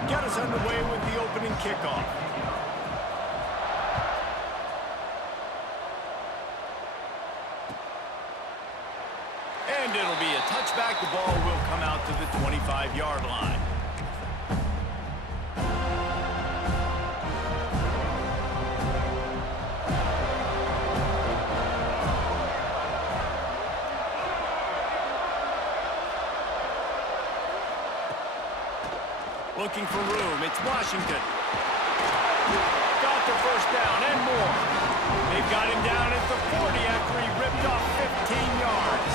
will get us underway with the opening kickoff. And it'll be a touchback. The ball will come out to the 25-yard line. Looking for room. It's Washington. Got the first down and more. They've got him down at the 40 after he ripped off 15 yards.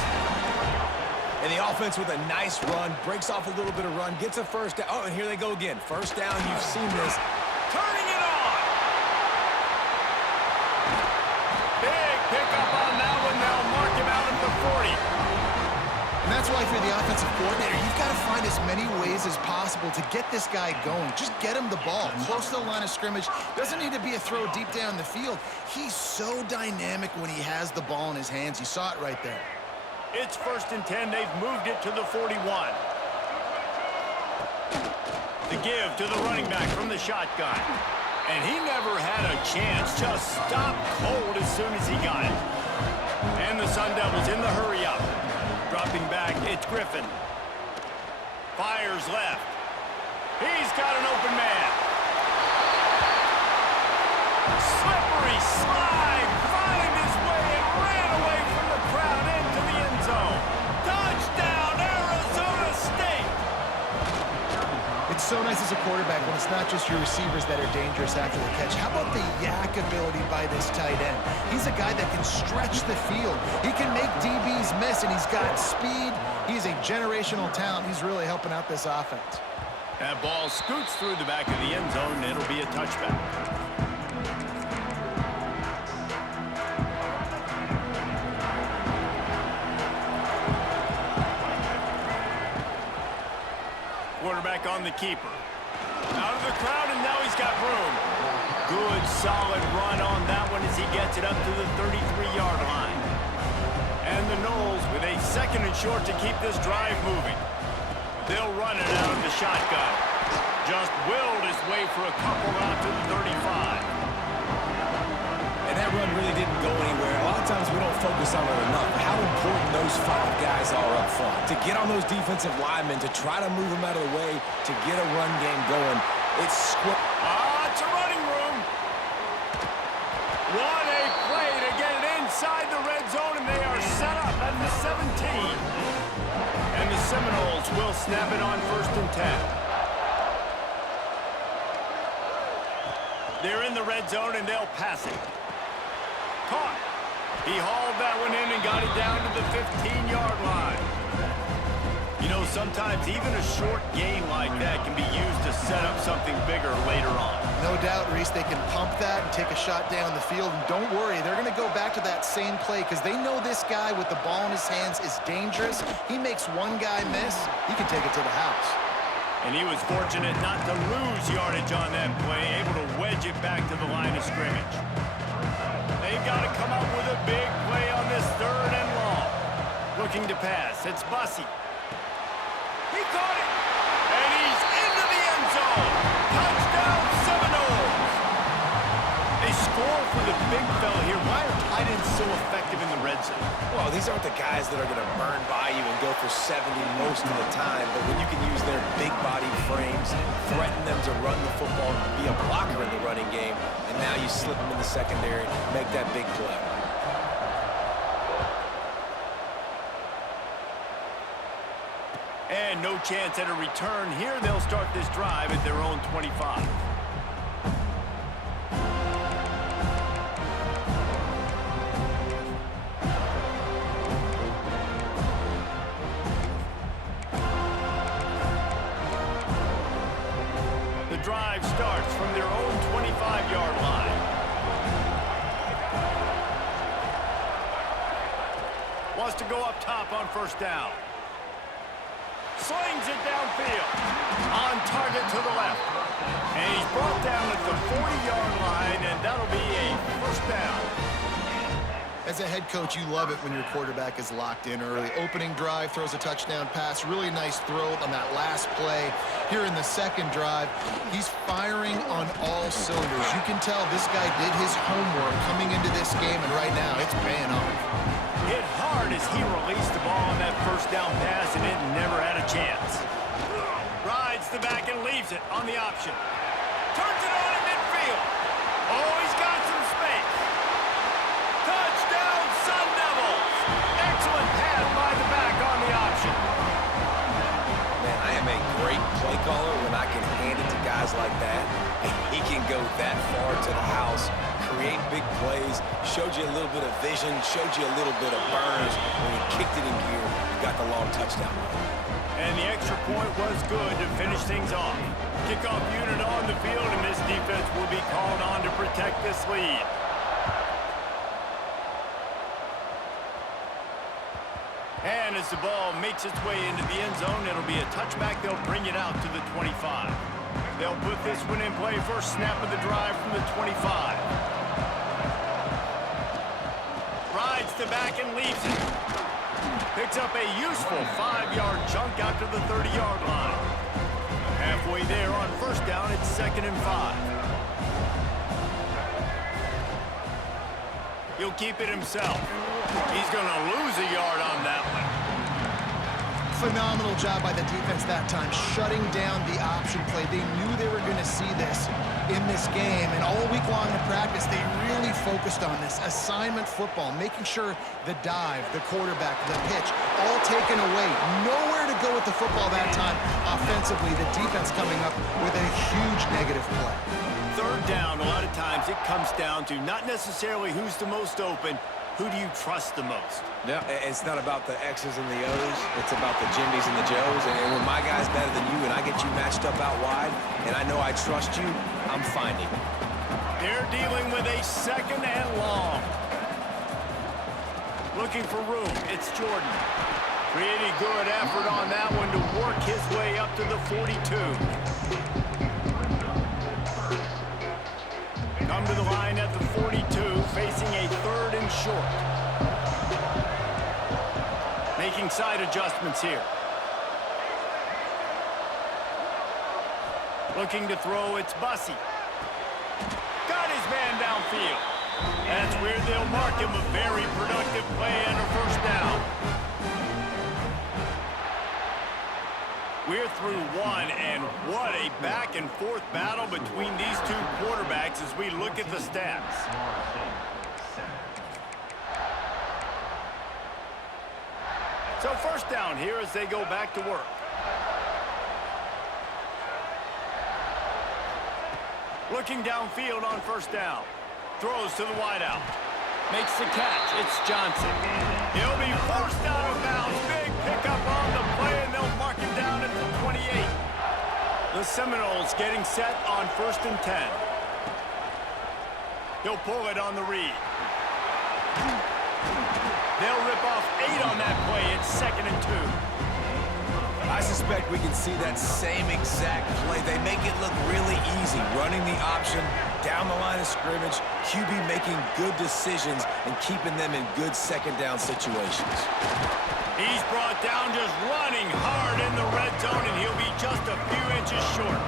And the offense with a nice run, breaks off a little bit of run, gets a first down. Oh, and here they go again. First down, you've seen this. Turning it on. Big pickup on that one. They'll mark him out at the 40. And that's why if you're the offensive coordinator, you've got to find as many ways as possible to get this guy going. Just get him the ball close to the line of scrimmage. Doesn't need to be a throw deep down the field. He's so dynamic when he has the ball in his hands. You saw it right there. It's 1st and 10. They've moved it to the 41. The give to the running back from the shotgun. And he never had a chance. Just stopped cold as soon as he got it. And the Sun Devils in the hurry-up. Dropping back, it's Griffin. Fires left. He's got an open man. Slippery slide. Find his way and ran away from the crowd into the end zone. Touchdown, Arizona State. It's so nice as a quarterback when it's not just your receivers that are dangerous after the catch. How about the yak ability by this tight end? He's a guy that can stretch the field. He can make DBs miss, and he's got speed. He's a generational talent. He's really helping out this offense. That ball scoots through the back of the end zone, and it'll be a touchback. Quarterback on the keeper. Out of the crowd, and now he's got room. Good, solid run on that one as he gets it up to the 33-yard line. And the Noles with a 2nd and short to keep this drive moving. They'll run it out of the shotgun. Just willed his way for a couple out to the 35. And that run really didn't go anywhere. A lot of times we don't focus on it enough. How important those 5 guys are up front. To get on those defensive linemen, to try to move them out of the way, to get a run game going. It's it's a running room. What a play to get it inside the red zone, and they are set up at the 17. And the Seminoles will snap it on 1st and 10. They're in the red zone, and they'll pass it. Caught. He hauled that one in and got it down to the 15-yard line. You know, sometimes even a short gain like that can be used to set up something bigger later on. No doubt, Reese, they can pump that and take a shot down the field. And don't worry, they're going to go back to that same play because they know this guy with the ball in his hands is dangerous. He makes one guy miss, he can take it to the house. And he was fortunate not to lose yardage on that play, able to wedge it back to the line of scrimmage. They've got to come up with a big play on this 3rd and long. Looking to pass, it's Bussey. He caught it, and he's into the end zone. Touchdown, Seminoles. They score for the big fella here. Why are tight ends so effective in the red zone? Well, these aren't the guys that are going to burn by you and go for 70 most of the time, but when you can use their big-bodied frames, threaten them to run the football, be a blocker in the running game, and now you slip them in the secondary, make that big play. And no chance at a return here. They'll start this drive at their own 25. The drive starts from their own 25-yard line. Wants to go up top on 1st down. Slings it downfield. On target to the left. And he's brought down at the 40-yard line, and that'll be a 1st down. As a head coach, you love it when your quarterback is locked in early. Opening drive, throws a touchdown pass, really nice throw on that last play. Here in the second drive, he's firing on all cylinders. You can tell this guy did his homework coming into this game, and right now it's paying off. Hit hard as he released the ball on that first down pass, and it never had a chance. Rides the back and leaves it on the option. Turns it on in midfield. Oh, he's got some space. Touchdown, Sun Devils! Excellent pass by the back on the option. Man, I am a great play caller when I can hand it to guys like that. And he can go that far to the house, create big plays, showed you a little bit of vision, showed you a little bit of burns. When he kicked it in gear, he got the long touchdown run. And the extra point was good to finish things off. Kickoff unit on the field, and this defense will be called on to protect this lead. And as the ball makes its way into the end zone, it'll be a touchback. They'll bring it out to the 25. They'll put this one in play. First snap of the drive from the 25. Rides the back and leaves it. Picks up a useful 5-yard chunk out to the 30-yard line. Halfway there on first down, it's 2nd and 5. He'll keep it himself. He's going to lose a yard on that one. Phenomenal job by the defense that time, shutting down the option play. They knew they were going to see this in this game, and all week long in practice, they really focused on this assignment football, making sure the dive, the quarterback, the pitch, all taken away. Nowhere to go with the football that time offensively. The defense coming up with a huge negative play. Third down, a lot of times it comes down to not necessarily who's the most open, who do you trust the most? Yeah, it's not about the X's and the O's. It's about the Jimmys and the Joes. And when my guy's better than you and I get you matched up out wide and I know I trust you, I'm finding it. They're dealing with a 2nd and long. Looking for room. It's Jordan. Pretty good effort on that one to work his way up to the 42. Come to the line at the 42, facing a 3rd and short. Making side adjustments here. Looking to throw, it's Bussey. Got his man downfield. That's where they'll mark him a very productive play and a first down. We're through one, and what a back-and-forth battle between these two quarterbacks as we look at the stats. So first down here as they go back to work. Looking downfield on first down. Throws to the wideout. Makes the catch. It's Johnson. He'll be forced out of bounds. Big pickup on the play, and they'll mark him down at the 28. The Seminoles getting set on 1st and 10. He'll pull it on the read. They'll rip off 8 on that play. It's 2nd and 2. I suspect we can see that same exact play. They make it look really easy, running the option down the line of scrimmage, QB making good decisions and keeping them in good 2nd down situations. He's brought down just running hard in the red zone, and he'll be just a few inches short.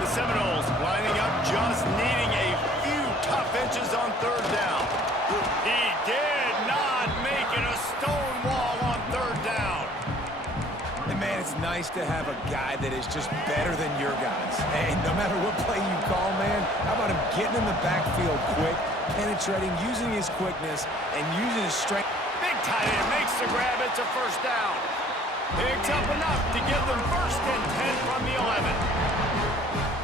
The Seminoles lining up, just needing a few tough inches on 3rd down. He did not make it a stone wall on 3rd down. And man, it's nice to have a guy that is just better than your guys. And no matter what play you call, man, how about him getting in the backfield quick, penetrating, using his quickness, and using his strength. Big tight end makes the grab. It's a first down. Picks up enough to give them 1st and 10 from the 11.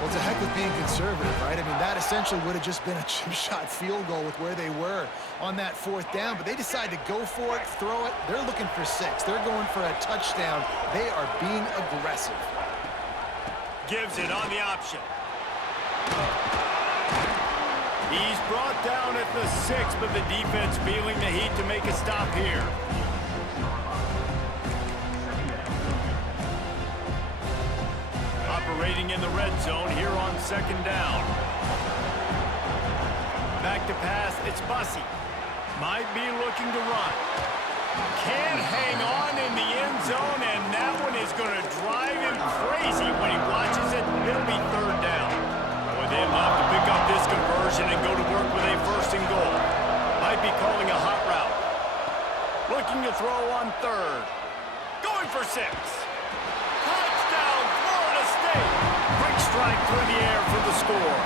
Well, it's a heck of being conservative, right? I mean, that essentially would have just been a chip shot field goal with where they were on that 4th down, but they decide to go for it, throw it. They're looking for 6. They're going for a touchdown. They are being aggressive. Gives it on the option. He's brought down at the 6, but the defense feeling the heat to make a stop here. Operating in the red zone here on 2nd down. Back to pass, it's Bussey. Might be looking to run. Can't hang on in the end zone, and that one is going to drive him crazy when he watches it. It'll be third down. Boy, they'd love to pick up this conversion and go to work with a first and goal. Might be calling a hot route. Looking to throw on third. Going for 6. Touchdown, Florida State. Quick strike through the air for the score.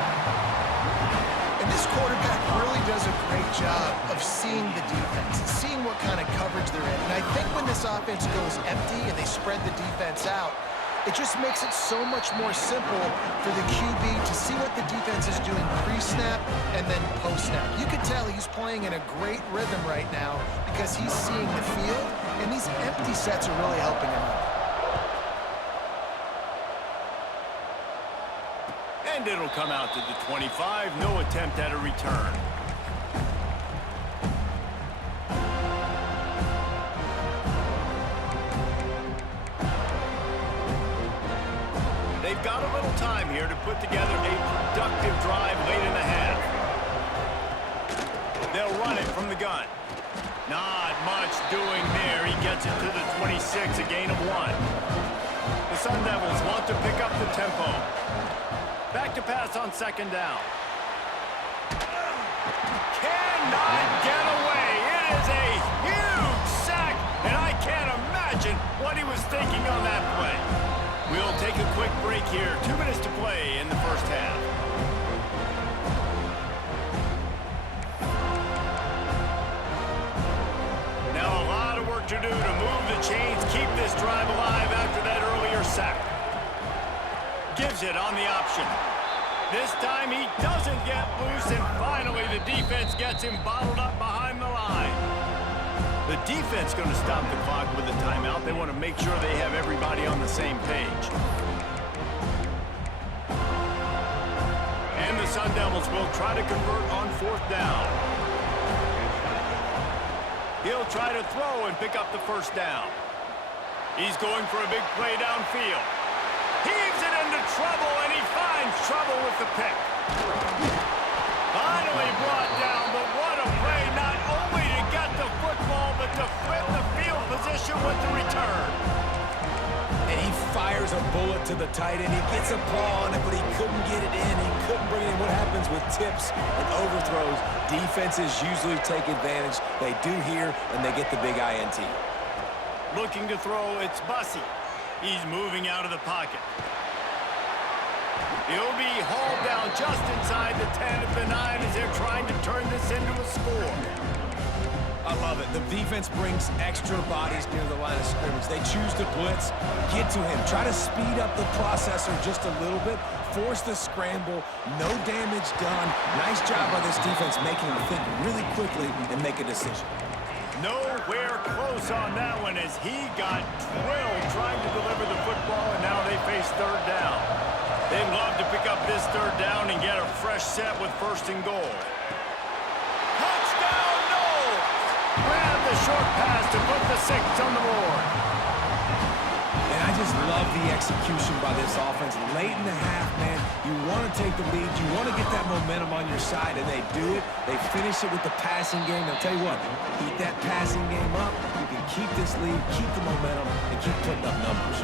And this quarterback really does a great job of seeing the defense, seeing what kind of coverage they're in. And I think when this offense goes empty and they spread the defense out, it just makes it so much more simple for the QB to see what the defense is doing pre-snap and then post-snap. You can tell he's playing in a great rhythm right now because he's seeing the field, and these empty sets are really helping him out. And it'll come out to the 25. No attempt at a return. They've got a little time here to put together a productive drive late in the half. They'll run it from the gun. Not much doing there. He gets it to the 26, a gain of 1. The Sun Devils want to pick up the tempo. Back to pass on second down. Cannot get away. It is a huge sack, and I can't imagine what he was thinking on that play. We'll take a quick break here. 2 minutes to play in the first half. Now a lot of work to do to move the chains, keep this drive alive after that earlier sack. Gives it on the option. This time he doesn't get loose, and finally the defense gets him bottled up behind the line. The defense going to stop the clock with a timeout. They want to make sure they have everybody on the same page. And the Sun Devils will try to convert on fourth down. He'll try to throw and pick up the first down. He's going for a big play downfield. Heaves it into trouble, and he finds trouble with the pick. Finally brought down, but what a play, not only to get the football, but to flip the field position with the return. And he fires a bullet to the tight end. He gets a paw on it, but he couldn't get it in. He couldn't bring it in. What happens with tips and overthrows? Defenses usually take advantage. They do here, and they get the big INT. Looking to throw, it's Bussey. He's moving out of the pocket. He'll be hauled down just inside the 10 of the 9 as they're trying to turn this into a score. I love it. The defense brings extra bodies near the line of scrimmage. They choose to blitz, get to him, try to speed up the processor just a little bit, force the scramble, no damage done. Nice job by this defense making him think really quickly and make a decision. Nowhere close on that one as he got drilled trying to deliver the football, and now they face third down. They'd love to pick up this third down and get a fresh set with first and goal. Touchdown, Knowles! Grab the short pass to put the 6 on the board. And I just love the execution by this offense. Late in the half, man, you want to take the lead. You want to get that momentum on your side, and they do it. They finish it with the passing game. I'll tell you what, keep that passing game up. You can keep this lead, keep the momentum, and keep putting up numbers.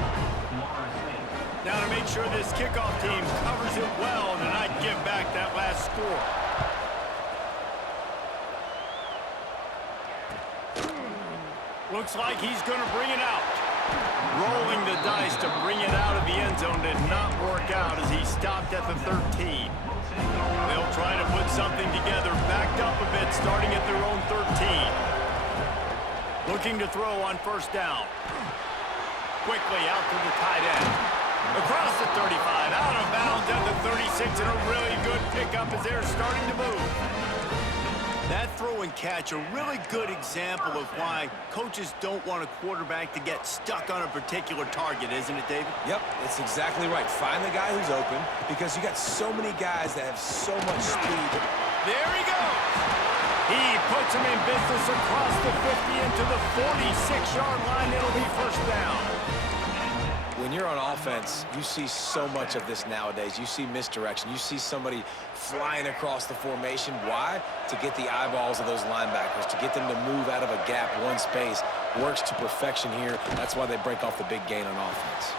Now to make sure this kickoff team covers it well and not give back that last score. Looks like he's going to bring it out. Rolling the dice to bring it out of the end zone did not work out as he stopped at the 13. They'll try to put something together, backed up a bit, starting at their own 13. Looking to throw on first down. Quickly out to the tight end. Across the 35, out of bounds at the 36, and a really good pickup as they're starting to move. That throw and catch, a really good example of why coaches don't want a quarterback to get stuck on a particular target, isn't it, David? Yep, it's exactly right. Find the guy who's open because you got so many guys that have so much speed. There he goes. He puts him in business across the 50 into the 46-yard line. It'll be first down. When you're on offense, you see so much of this nowadays. You see misdirection. You see somebody flying across the formation. Why? To get the eyeballs of those linebackers, to get them to move out of a gap, one space. Works to perfection here. That's why they break off the big gain on offense.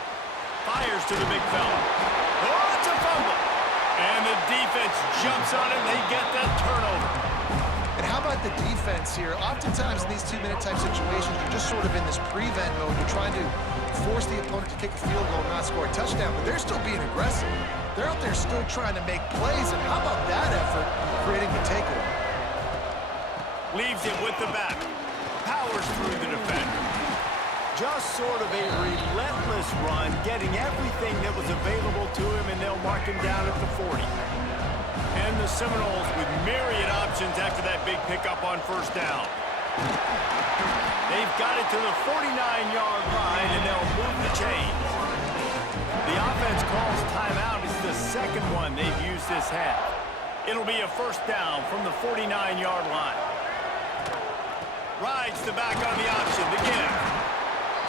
Fires to the big fella. Oh, it's a fumble. And the defense jumps on it, and they get that turnover. And how about the defense here? Oftentimes in these 2-minute type situations, you're just sort of in this prevent mode. You're trying to force the opponent to kick a field goal and not score a touchdown, but they're still being aggressive. They're out there still trying to make plays, and how about that effort creating the takeaway? Leaves it with the back. Powers through the defender. Just sort of a relentless run, getting everything that was available to him, and they'll mark him down at the 40. And the Seminoles with myriad options after that big pickup on first down. They've got it to the 49-yard line, and they'll move the chains. The offense calls timeout. It's the second one they've used this half. It'll be a first down from the 49-yard line. Rides the back on the option, the give.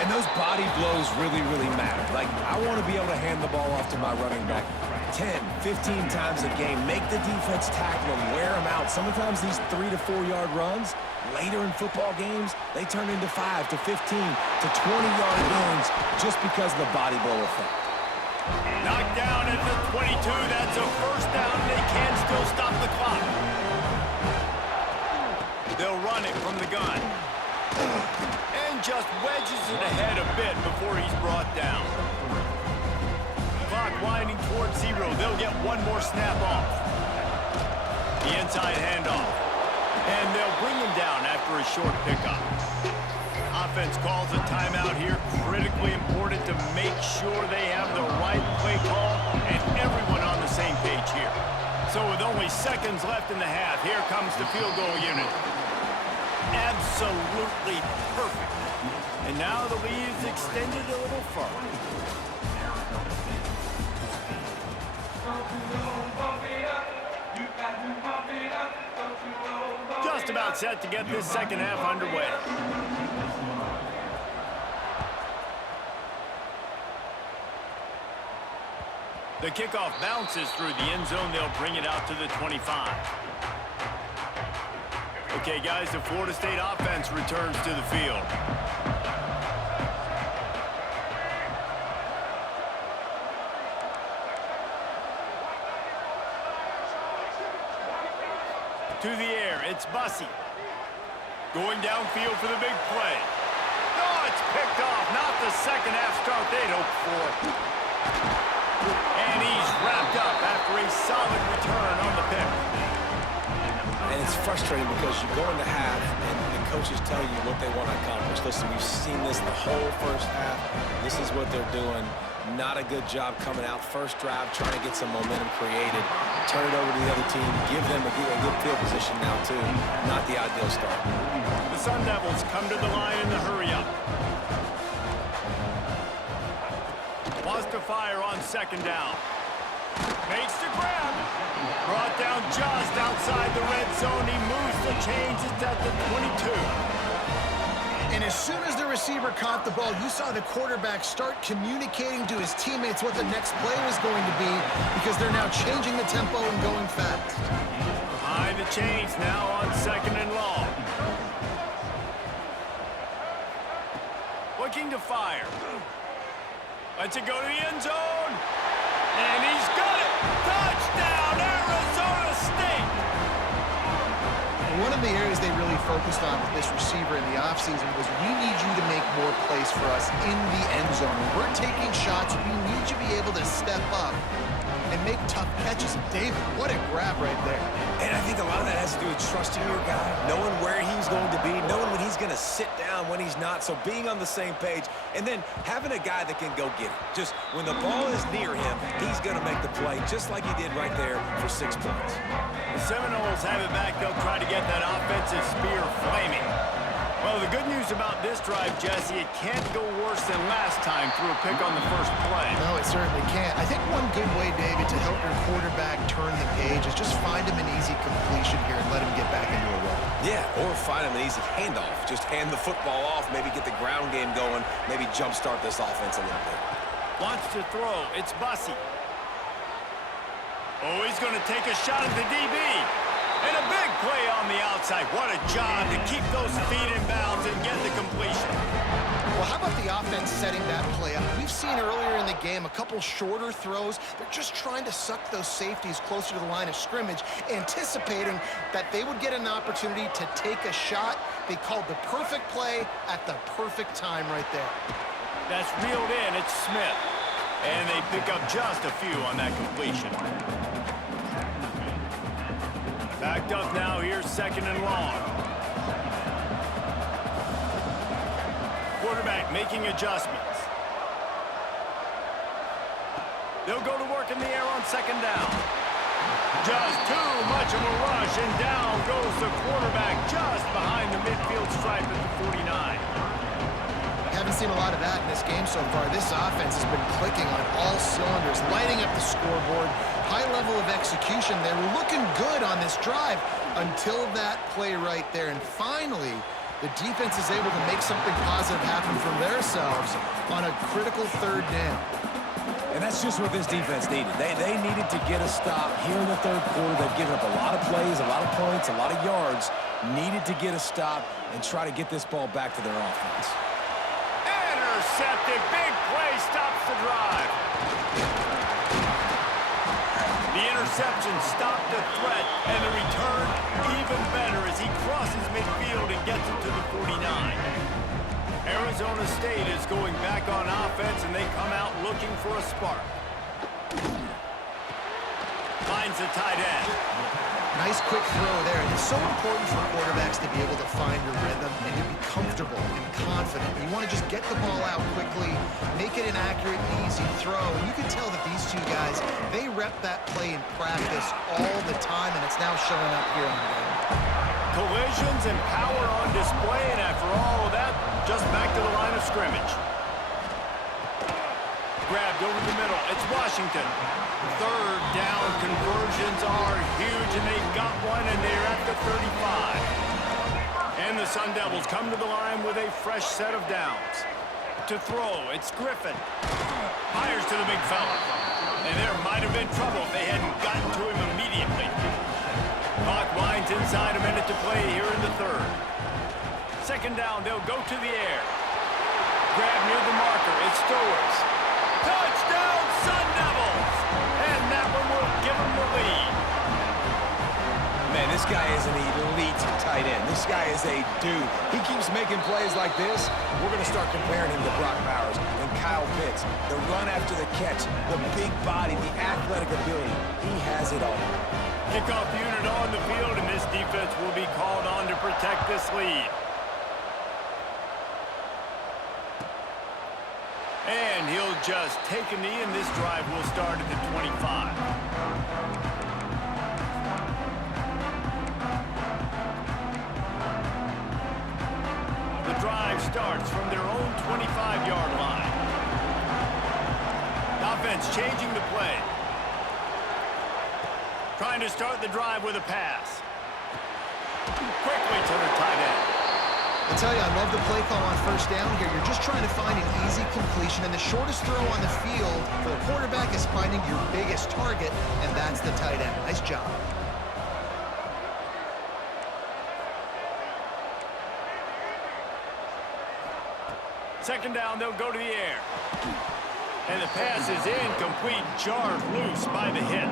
And those body blows really, really matter. Like, I want to be able to hand the ball off to my running back 10, 15 times a game. Make the defense tackle them, wear them out. Sometimes these 3 to 4 yard runs, later in football games, they turn into 5 to 15 to 20-yard gains just because of the body blow effect. Knocked down at the 22. That's a first down. They can still stop the clock. They'll run it from the gun. And just wedges it ahead a bit before he's brought down. Clock winding towards 0. They'll get one more snap off. The inside handoff. And they'll bring him down after a short pickup. Offense calls a timeout here. Critically important to make sure they have the right play call and everyone on the same page here. So with only seconds left in the half, here comes the field goal unit. Absolutely perfect. And now the lead is extended a little further. Just about set to get this second half underway. The kickoff bounces through the end zone. They'll bring it out to the 25. Okay, guys, the Florida State offense returns to the field. To the air, it's Bussey. Going downfield for the big play. Oh, it's picked off. Not the second half start they'd hoped for. And he's wrapped up after a solid return on the pick. And it's frustrating because you go into half and the coaches tell you what they want to accomplish. Listen, we've seen this the whole first half. This is what they're doing. Not a good job coming out first drive, trying to get some momentum created. Turn it over to the other team. Give them a good field position now, too. Not the ideal start. The Sun Devils come to the line in the hurry-up. Wants to fire on second down. Makes the grab. Brought down just outside the red zone. He moves the chains. It's at the 22. And as soon as the receiver caught the ball, you saw the quarterback start communicating to his teammates what the next play was going to be because they're now changing the tempo and going fast. Behind the chains now on second and long. Looking to fire. Lets it go to the end zone. And he's got it. Touchdown, Arizona State. One of the areas they really focused on with this receiver in the offseason was we need you to make more plays for us in the end zone. When we're taking shots, we need you to be able to step up and make tough catches. David, what a grab right there. And I think a lot of that has to do with trusting your guy, knowing where he's going to be, knowing when he's going to sit down, when he's not. So being on the same page, and then having a guy that can go get it. Just when the ball is near him, he's going to make the play, just like he did right there for 6 points. The Seminoles have it back. They'll try to get that offensive spear flaming. Well, the good news about this drive, Jesse, it can't go worse than last time through a pick on the first play. No, it certainly can't. I think one good way, David, to help your quarterback turn the page is just find him an easy completion here and let him get back into a run. Yeah, or find him an easy handoff. Just hand the football off, maybe get the ground game going, maybe jumpstart this offense a little bit. Wants to throw. It's Bussey. Oh, he's going to take a shot at the DB. And a big play on the outside. What a job to keep those feet in bounds and get the completion. Well, how about the offense setting that play up? We've seen earlier in the game a couple shorter throws. They're just trying to suck those safeties closer to the line of scrimmage, anticipating that they would get an opportunity to take a shot. They called the perfect play at the perfect time right there. That's reeled in. It's Smith. And they pick up just a few on that completion. Backed up now here, 2nd and long. Quarterback making adjustments. They'll go to work in the air on 2nd down. Just too much of a rush, and down goes the quarterback just behind the midfield stripe at the 49. Haven't seen a lot of that in this game so far. This offense has been clicking on all cylinders, lighting up the scoreboard. High level of execution. They were looking good on this drive until that play right there. And finally, the defense is able to make something positive happen for themselves on a critical 3rd down. And that's just what this defense needed. They needed to get a stop here in the 3rd quarter. They've given up a lot of plays, a lot of points, a lot of yards. Needed to get a stop and try to get this ball back to their offense. Intercepted. Big play stops the drive. The interception stopped the threat, and the return even better as he crosses midfield and gets it to the 49. Arizona State is going back on offense, and they come out looking for a spark. Finds the tight end. Nice quick throw there. And it's so important for quarterbacks to be able to find a rhythm and to be comfortable and confident. You want to just get the ball out quickly, make it an accurate, easy throw. And you can tell that these two guys, they rep that play in practice all the time, and it's now showing up here on the game. Collisions and power on display, and after all of that, just back to the line of scrimmage. Grabbed over the middle. It's Washington. 3rd down conversions are huge, and they've got one, and they're at the 35. And the Sun Devils come to the line with a fresh set of downs. To throw, it's Griffin. Fires to the big fella. And there might have been trouble if they hadn't gotten to him immediately. Clock winds inside, a minute to play here in the 3rd. 2nd down, they'll go to the air. Grab near the marker, it's Stowers. Touchdown, Sun Devils! And that one will give them the lead. Man, this guy is an elite tight end. This guy is a dude. He keeps making plays like this. We're going to start comparing him to Brock Bowers and Kyle Pitts. The run after the catch, the big body, the athletic ability. He has it all. Kickoff unit on the field, and this defense will be called on to protect this lead. And he'll just take a knee, and this drive will start at the 25. The drive starts from their own 25-yard line. Offense changing the play. Trying to start the drive with a pass. Quickly to the tight end. I tell you, I love the play call on 1st down here. You're just trying to find an easy completion, and the shortest throw on the field for the quarterback is finding your biggest target, and that's the tight end. Nice job. Second down, they'll go to the air. And the pass is incomplete, jarred loose by the hit.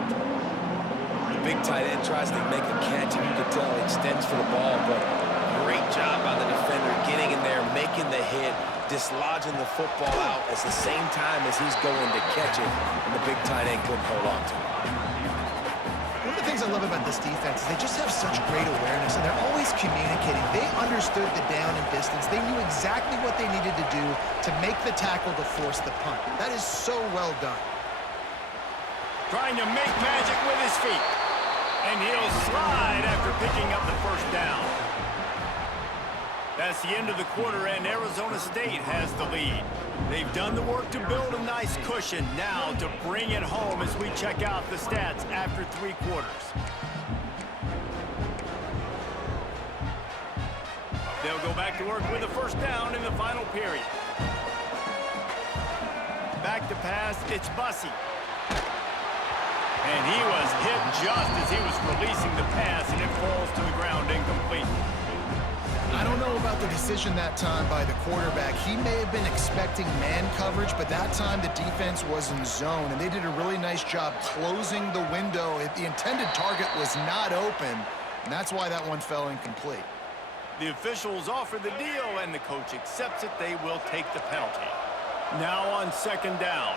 The big tight end tries to make a catch, and you can tell he extends for the ball, but great job by the defender getting in there, making the hit, dislodging the football out at the same time as he's going to catch it, and the big tight end couldn't hold on to it. One of the things I love about this defense is they just have such great awareness, and they're always communicating. They understood the down and distance. They knew exactly what they needed to do to make the tackle to force the punt. That is so well done. Trying to make magic with his feet. And he'll slide after picking up the 1st down. That's the end of the quarter, and Arizona State has the lead. They've done the work to build a nice cushion. Now to bring it home as we check out the stats after 3 quarters. They'll go back to work with a 1st down in the final period. Back to pass, it's Bussey. And he was hit just as he was releasing the pass, and it falls to the ground incomplete. I don't know about the decision that time by the quarterback. He may have been expecting man coverage, but that time the defense was in zone, and they did a really nice job closing the window. The intended target was not open, and that's why that one fell incomplete. The officials offer the deal, and the coach accepts it. They will take the penalty. Now on second down.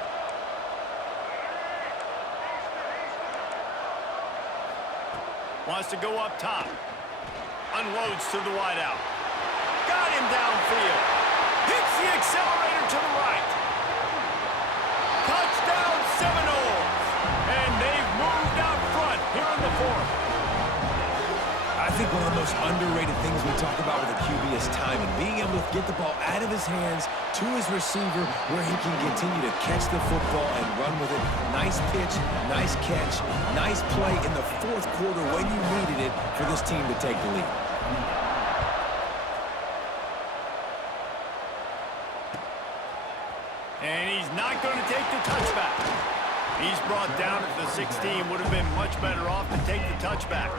Wants to go up top. Unloads to the wideout. Got him downfield. Hits the accelerator to the right. Touchdown Seminoles. And they've moved out front here in the fourth. I think one of the most underrated things we talk about with a QB is timing. Being able to get the ball out of his hands to his receiver where he can continue to catch the football and run with it. Nice pitch, nice catch, nice play in the fourth quarter when you needed it for this team to take the lead. And he's not going to take the touchback. He's brought down at the 16. Would have been much better off to take the touchback.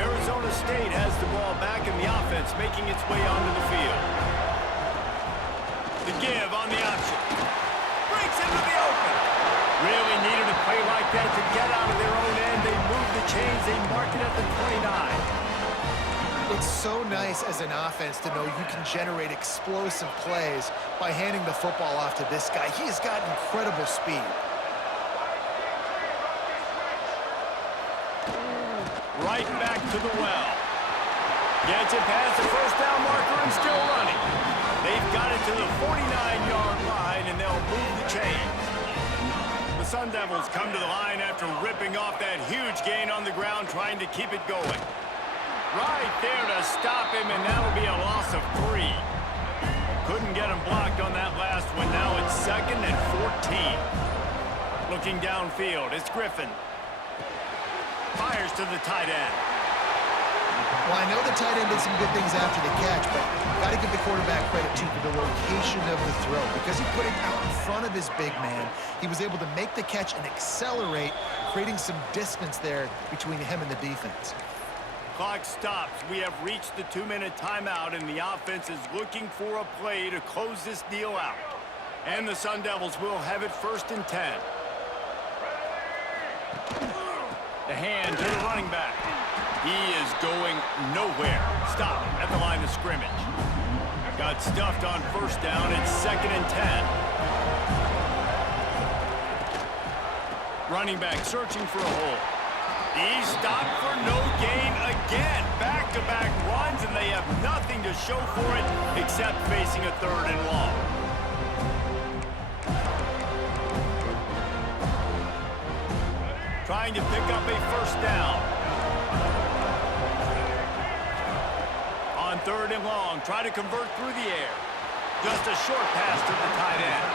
Arizona State has the ball back in the offense, making its way onto the field. The give on the option. Breaks into the open. Really needed a play like that to get out of their own end. They move the chains. They mark it at the 29. It's so nice as an offense to know you can generate explosive plays by handing the football off to this guy. He has got incredible speed. Right back to the well. Gets it past the first down marker and still running. They've got it to the 49-yard line, and they'll move the chains. The Sun Devils come to the line after ripping off that huge gain on the ground, trying to keep it going. Right there to stop him, and that'll be a loss of 3. Couldn't get him blocked on that last one. Now it's 2nd and 14. Looking downfield, it's Griffin. Fires to the tight end. Well, I know the tight end did some good things after the catch, but got to give the quarterback credit, too, for the location of the throw. Because he put it out in front of his big man, he was able to make the catch and accelerate, creating some distance there between him and the defense. Clock stops. We have reached the 2-minute timeout, and the offense is looking for a play to close this deal out. And the Sun Devils will have it 1st and 10. The hand to the running back. He is going nowhere. Stop at the line of scrimmage. Got stuffed on 1st down. It's 2nd and 10. Running back searching for a hole. He's stopped for no gain again. Back-to-back runs, and they have nothing to show for it except facing a 3rd and long. Trying to pick up a 1st down. On 3rd and long, try to convert through the air. Just a short pass to the tight end.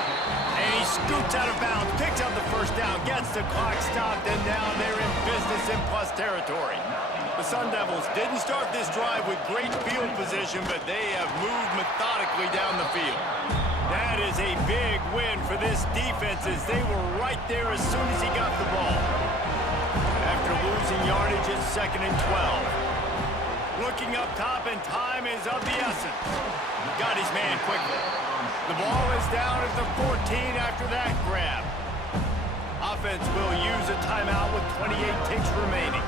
And he scoots out of bounds, picks up the 1st down, gets the clock stopped, and now they're in business in plus territory. The Sun Devils didn't start this drive with great field position, but they have moved methodically down the field. That is a big win for this defense, as they were right there as soon as he got the ball. After losing yardage, it's 2nd and 12. Looking up top, and time is of the essence. Got his man quickly. The ball is down at the 14 after that grab. Offense will use a timeout with 28 ticks remaining.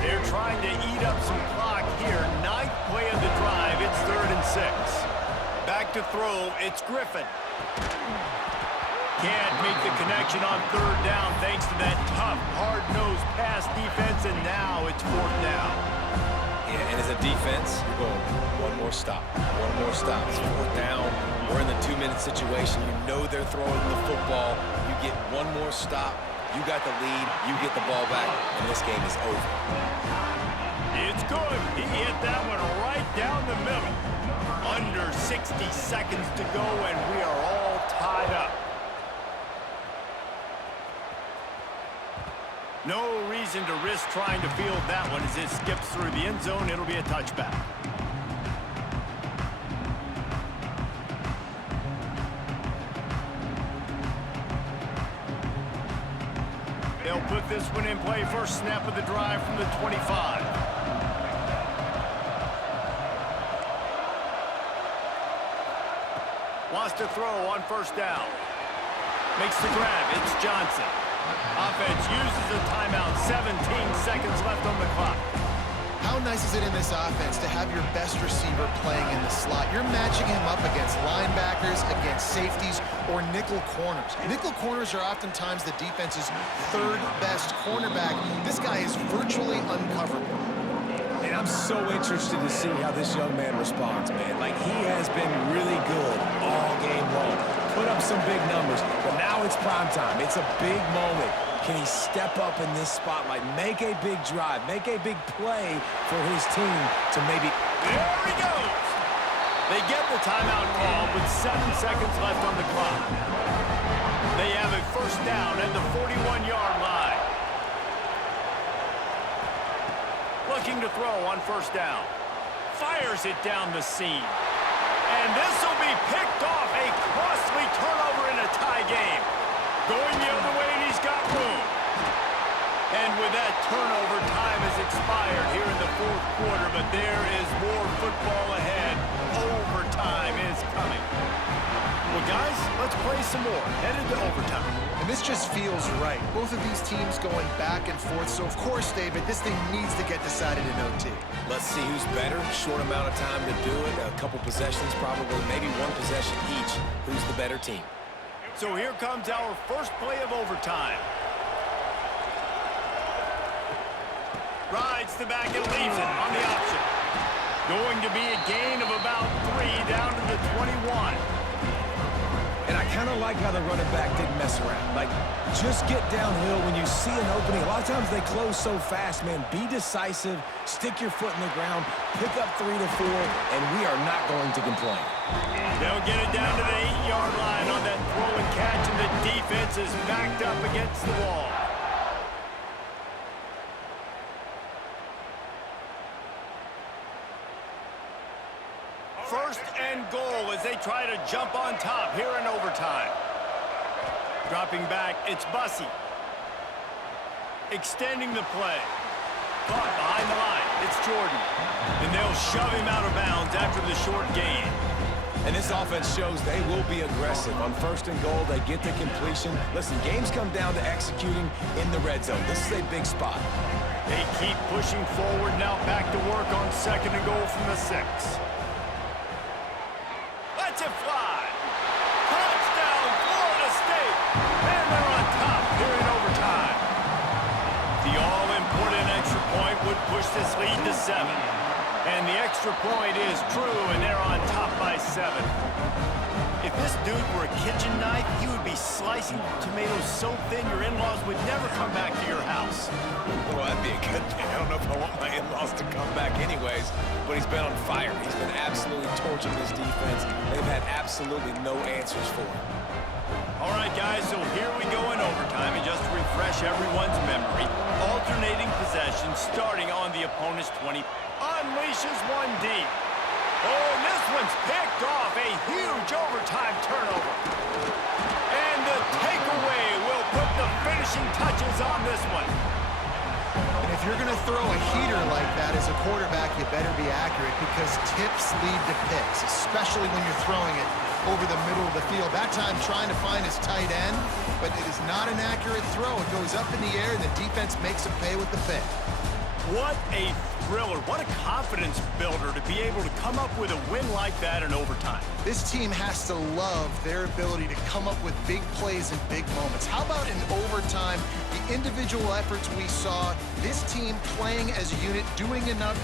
They're trying to eat up some clock here. 9th play of the drive. It's 3rd and 6. Back to throw. It's Griffin. Can't make the connection on 3rd down thanks to that tough, hard-nosed pass defense, and now it's 4th down. Yeah, and as a defense, you're going one more stop. One more stop. It's 4th down. We're in the 2-minute situation. You know they're throwing the football. You get one more stop. You got the lead. You get the ball back, and this game is over. It's good. He hit that one right down the middle. Under 60 seconds to go, and we are all tied up. No reason to risk trying to field that one as it skips through the end zone. It'll be a touchback. They'll put this one in play. First snap of the drive from the 25. Wants to throw on first down. Makes the grab. It's Johnson. Offense uses a timeout. 17 seconds left on the clock. How nice is it in this offense to have your best receiver playing in the slot? You're matching him up against linebackers, against safeties, or nickel corners. Nickel corners are oftentimes the defense's third best cornerback. This guy is virtually uncoverable. And I'm so interested to see how this young man responds, man. Like, he has been really good all game long. Put up some big numbers, but now it's prime time. It's a big moment. Can he step up in this spotlight, make a big drive, make a big play for his team to maybe... There he goes! They get the timeout call with 7 seconds left on the clock. They have a first down at the 41-yard line. Looking to throw on first down. Fires it down the seam. And this will be picked off. A costly turnover in a tie game. Going the other way, and he's got room. And with that turnover, time has expired here in the fourth quarter, but there is more football ahead. Overtime is coming. Well, guys, let's play some more. Headed to overtime. And this just feels right. Both of these teams going back and forth. So, of course, David, this thing needs to get decided in OT. Let's see who's better. Short amount of time to do it. A couple possessions, probably maybe one possession each. Who's the better team? So here comes our first play of overtime. Rides the back and leaves it on the option. Going to be a gain of about 3 down to the 21. And I kind of like how the running back didn't mess around. Like, just get downhill when you see an opening. A lot of times they close so fast, man. Be decisive, stick your foot in the ground, pick up 3 to 4, and we are not going to complain. They'll get it down to the 8-yard line on that throw and catch, and the defense is backed up against the wall. First and goal as they try to jump on top here in overtime. Dropping back, it's Bussey. Extending the play. Caught behind the line, it's Jordan. And they'll shove him out of bounds after the short gain. And this offense shows they will be aggressive. On first and goal, they get the completion. Listen, games come down to executing in the red zone. This is a big spot. They keep pushing forward, now back to work on second and goal from the 6. Let's it fly. Touchdown, Florida State. And they're on top here in overtime. The all-important extra point would push this lead to 7. And the extra point is true, and they're on top by 7. If this dude were a kitchen knife, he would be slicing tomatoes so thin your in-laws would never come back to your house. Well, that'd be a good thing. I don't know if I want my in-laws to come back anyways, but he's been on fire. He's been absolutely torching this defense. They've had absolutely no answers for him. All right, guys, so here we go in overtime, and just to refresh everyone's memory, alternating possession starting on the opponent's 20. Unleashes one deep. Oh, and this one's picked off. A huge overtime turnover. And the takeaway will put the finishing touches on this one. And if you're going to throw a heater like that as a quarterback, you better be accurate because tips lead to picks, especially when you're throwing it over the middle of the field. That time trying to find his tight end, but it is not an accurate throw. It goes up in the air, and the defense makes him pay with the pick. What a thriller. What a confidence builder to be able to come up with a win like that in overtime. This team has to love their ability to come up with big plays and big moments. How about in overtime, the individual efforts we saw, this team playing as a unit, doing enough